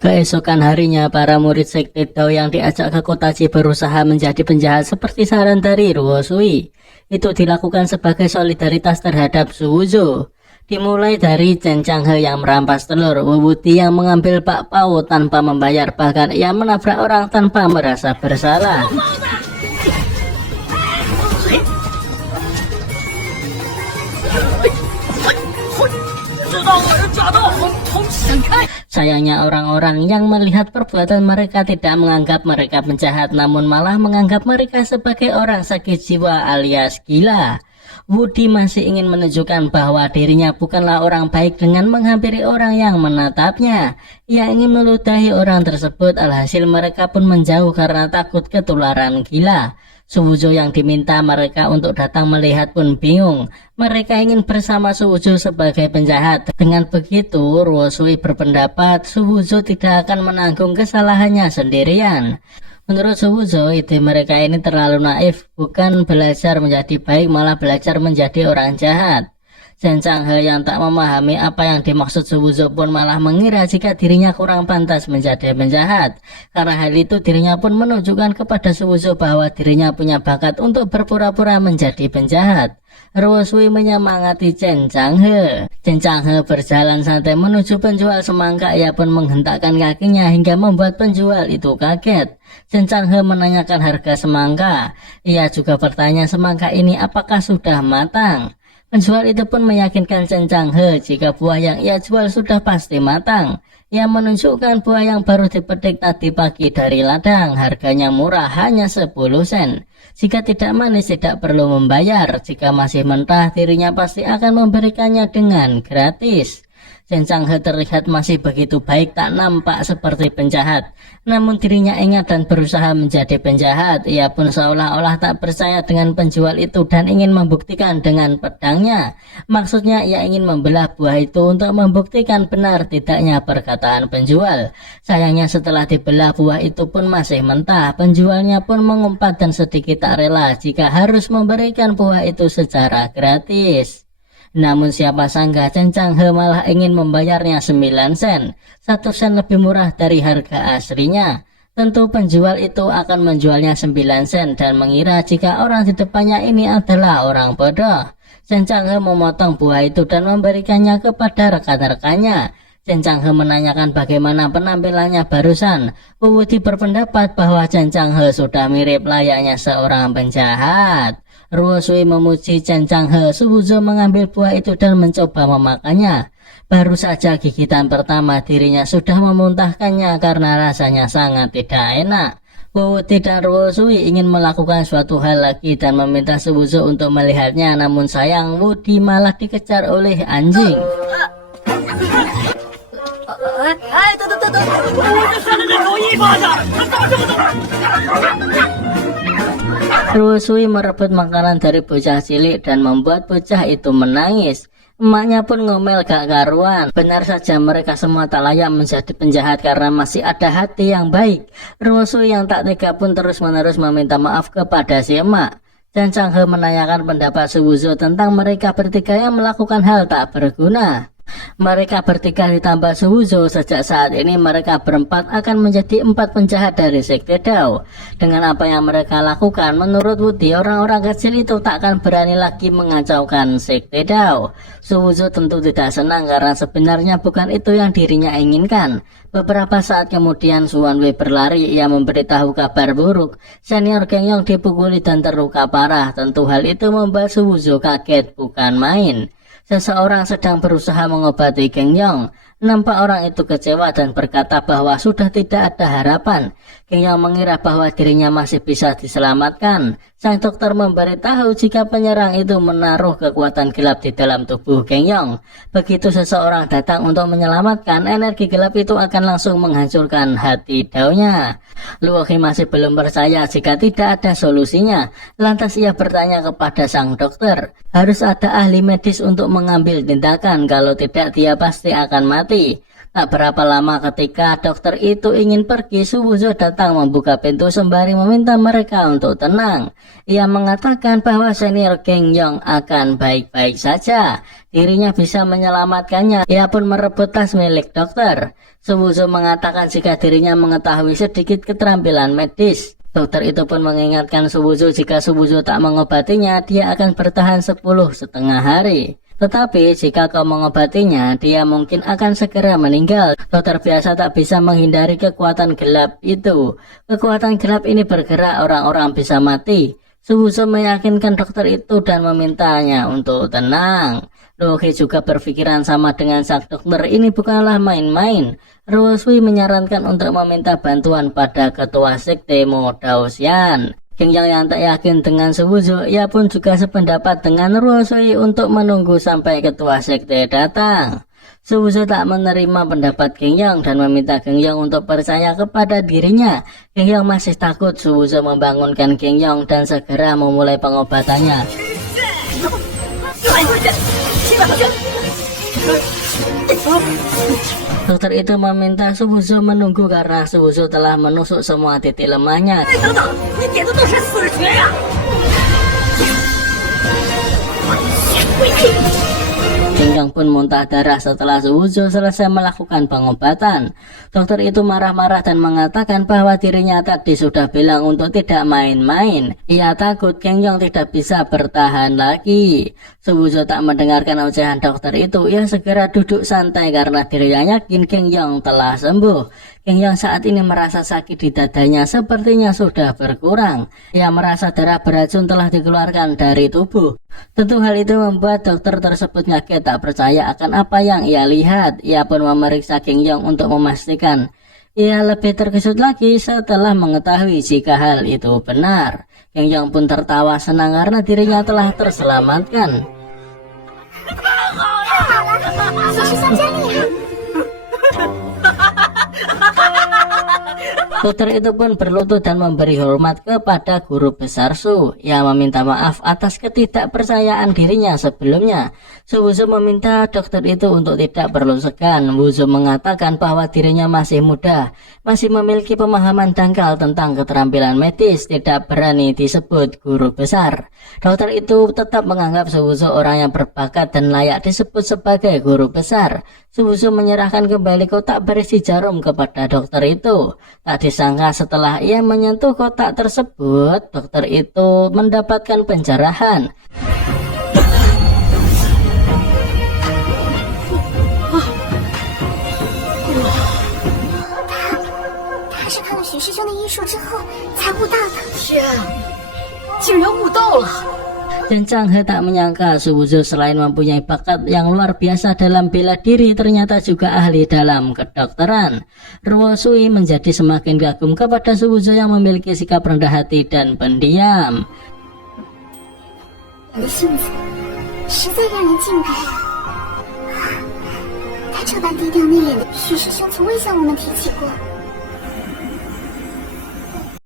Keesokan harinya, para murid sekte Dao yang diajak ke kota Ji berusaha menjadi penjahat seperti saran dari Ruo Sui. Itu dilakukan sebagai solidaritas terhadap Su Wuzhou. Dimulai dari Chen Changhe yang merampas telur, Wu Wuti yang mengambil bakpao tanpa membayar, bahkan ia menabrak orang tanpa merasa bersalah. Sayangnya orang-orang yang melihat perbuatan mereka tidak menganggap mereka penjahat, namun malah menganggap mereka sebagai orang sakit jiwa alias gila. Wudi masih ingin menunjukkan bahwa dirinya bukanlah orang baik dengan menghampiri orang yang menatapnya. Ia ingin meludahi orang tersebut, alhasil mereka pun menjauh karena takut ketularan gila. Su Wuzhou yang diminta mereka untuk datang melihat pun bingung. Mereka ingin bersama Su Wuzhou sebagai penjahat. Dengan begitu, Ruo Sui berpendapat Su Wuzhou tidak akan menanggung kesalahannya sendirian. Menurut Su Wuzhou, ide mereka ini terlalu naif, bukan belajar menjadi baik, malah belajar menjadi orang jahat. Chen Changhe yang tak memahami apa yang dimaksud Su Wuzhou pun malah mengira jika dirinya kurang pantas menjadi penjahat. Karena hal itu, dirinya pun menunjukkan kepada Su Wuzhou bahwa dirinya punya bakat untuk berpura-pura menjadi penjahat. Ruo Sui menyemangati Chen Changhe. Chen Changhe berjalan santai menuju penjual semangka. Ia pun menghentakkan kakinya hingga membuat penjual itu kaget. Chen Changhe menanyakan harga semangka. Ia juga bertanya semangka ini apakah sudah matang. Penjual itu pun meyakinkan Chen Changhe jika buah yang ia jual sudah pasti matang. Ia menunjukkan buah yang baru dipetik tadi pagi dari ladang. Harganya murah, hanya 10 sen. Jika tidak manis tidak perlu membayar. Jika masih mentah dirinya pasti akan memberikannya dengan gratis. Chen Changhe terlihat masih begitu baik, tak nampak seperti penjahat. Namun dirinya ingat dan berusaha menjadi penjahat. Ia pun seolah-olah tak percaya dengan penjual itu dan ingin membuktikan dengan pedangnya. Maksudnya ia ingin membelah buah itu untuk membuktikan benar tidaknya perkataan penjual. Sayangnya setelah dibelah buah itu pun masih mentah. Penjualnya pun mengumpat dan sedikit tak rela jika harus memberikan buah itu secara gratis. Namun siapa sangka Chen Changhe malah ingin membayarnya 9 sen, 1 sen lebih murah dari harga aslinya. Tentu penjual itu akan menjualnya 9 sen dan mengira jika orang di depannya ini adalah orang bodoh. Chen Changhe memotong buah itu dan memberikannya kepada rekan-rekannya. Chen Changhe menanyakan bagaimana penampilannya barusan. Wu Wudi berpendapat bahwa Chen Changhe sudah mirip layaknya seorang penjahat. Ruo Sui memuji Chen Changhe. Su Wuzhou mengambil buah itu dan mencoba memakannya. Baru saja gigitan pertama dirinya sudah memuntahkannya karena rasanya sangat tidak enak. Wu Wudi dan Ruo Sui ingin melakukan suatu hal lagi dan meminta Su Wuzhou untuk melihatnya, namun sayang Wudi malah dikejar oleh anjing. Ruo Sui merebut makanan dari bocah cilik dan membuat bocah itu menangis. Emaknya pun ngomel gak karuan. Benar saja mereka semua tak layak menjadi penjahat karena masih ada hati yang baik. Ruo Sui yang tak tega pun terus-menerus meminta maaf kepada si emak. Chen Changhe menanyakan pendapat Su Wuzhou tentang mereka bertiga yang melakukan hal tak berguna. Mereka bertiga ditambah Su Wuzhou, sejak saat ini mereka berempat akan menjadi 4 penjahat dari sekte Dao. Dengan apa yang mereka lakukan, menurut Wudi, orang-orang kecil itu tak akan berani lagi mengacaukan sekte Dao. Su Wuzhou tentu tidak senang karena sebenarnya bukan itu yang dirinya inginkan. Beberapa saat kemudian Su Wanwei berlari. Ia memberitahu kabar buruk. Senior Gengyong dipukuli dan terluka parah. Tentu hal itu membuat Su Wuzhou kaget bukan main. Seseorang sedang berusaha mengobati Gengyong. Nampak orang itu kecewa dan berkata bahwa sudah tidak ada harapan. Gengyong mengira bahwa dirinya masih bisa diselamatkan. Sang dokter memberitahu jika penyerang itu menaruh kekuatan gelap di dalam tubuh Gengyong. Begitu seseorang datang untuk menyelamatkan, energi gelap itu akan langsung menghancurkan hati Dao-nya. Luohi masih belum percaya jika tidak ada solusinya. Lantas ia bertanya kepada sang dokter, harus ada ahli medis untuk mengambil tindakan, kalau tidak dia pasti akan mati. Tak berapa lama ketika dokter itu ingin pergi, Suwuzo datang membuka pintu sembari meminta mereka untuk tenang. Ia mengatakan bahwa senior Geng Yong akan baik-baik saja. Dirinya bisa menyelamatkannya. Ia pun merebut tas milik dokter. Suwuzo mengatakan jika dirinya mengetahui sedikit keterampilan medis. Dokter itu pun mengingatkan Suwuzo jika Suwuzo tak mengobatinya, dia akan bertahan 10,5 hari. Tetapi jika kau mengobatinya, dia mungkin akan segera meninggal. Dokter biasa tak bisa menghindari kekuatan gelap itu. Kekuatan gelap ini bergerak, orang-orang bisa mati. Suwuzo meyakinkan dokter itu dan memintanya untuk tenang. Rohe juga berpikiran sama dengan sang dokter, ini bukanlah main-main. Ruosui menyarankan untuk meminta bantuan pada ketua sekte Mo Daosian. Geng yang tak yakin dengan Suwuzo, ia pun juga sependapat dengan Ruosui untuk menunggu sampai ketua sekte datang. Suwuzo tak menerima pendapat Geng Yang dan meminta Geng Yang untuk percaya kepada dirinya. Geng Yang masih takut. Suwuzo membangunkan Geng Yang dan segera memulai pengobatannya. Dokter itu meminta Suwuzo menunggu karena Suwuzo telah menusuk semua titik lemahnya. Geng Yang pun muntah darah setelah Suwuzo selesai melakukan pengobatan. Dokter itu marah-marah dan mengatakan bahwa dirinya tadi sudah bilang untuk tidak main-main. Ia takut Geng Yang tidak bisa bertahan lagi. Suwuzo tak mendengarkan ocehan dokter itu. Ia segera duduk santai karena dirinya yakin Geng Yang telah sembuh. Geng Yang saat ini merasa sakit di dadanya, sepertinya sudah berkurang. Ia merasa darah beracun telah dikeluarkan dari tubuh. Tentu hal itu membuat dokter tersebut kaget, tak percaya akan apa yang ia lihat. Ia pun memeriksa Geng Yang untuk memastikan. Ia lebih terkejut lagi setelah mengetahui jika hal itu benar. Geng Yang pun tertawa senang karena dirinya telah terselamatkan. Dokter itu pun berlutut dan memberi hormat kepada guru besar Su. Ia meminta maaf atas ketidakpercayaan dirinya sebelumnya. Suwuzo meminta dokter itu untuk tidak perlu segan. Wuzo mengatakan bahwa dirinya masih muda, masih memiliki pemahaman dangkal tentang keterampilan medis, tidak berani disebut guru besar. Dokter itu tetap menganggap Suwuzo orang yang berbakat dan layak disebut sebagai guru besar. Suwuzo menyerahkan kembali kotak berisi jarum kepada dokter itu. Tak disangka setelah ia menyentuh kotak tersebut, dokter itu mendapatkan penjarahan. Dan Chang He tak menyangka Suwuzo selain mempunyai bakat yang luar biasa dalam bela diri, ternyata juga ahli dalam kedokteran. Ruosui menjadi semakin kagum kepada Suwuzo yang memiliki sikap rendah hati dan pendiam.